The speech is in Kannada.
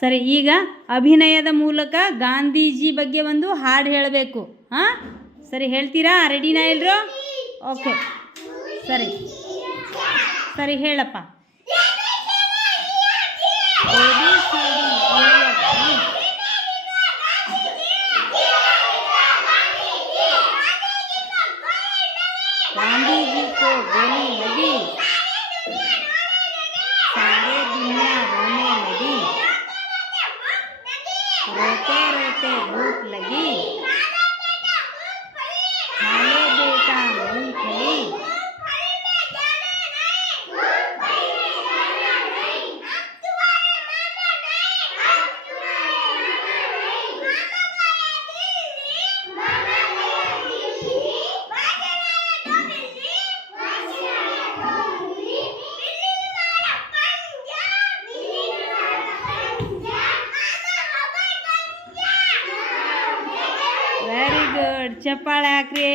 ಸರಿ ಈಗ ಅಭಿನಯದ ಮೂಲಕ ಗಾಂಧೀಜಿ ಬಗ್ಗೆ ಒಂದು ಹಾಡು ಹೇಳಬೇಕು. ಹಾಂ? ಸರಿ ಹೇಳ್ತೀರಾ? ರೆಡಿನಾ ಎಲ್ಲರೂ ಓಕೆ ಸರಿ. ಸರಿ ಹೇಳಪ್ಪ. A, B, C, रोते रोते भूख लगी। खाले बेटा मूंगफली વેરી ગુડ ચપાળા ક્રે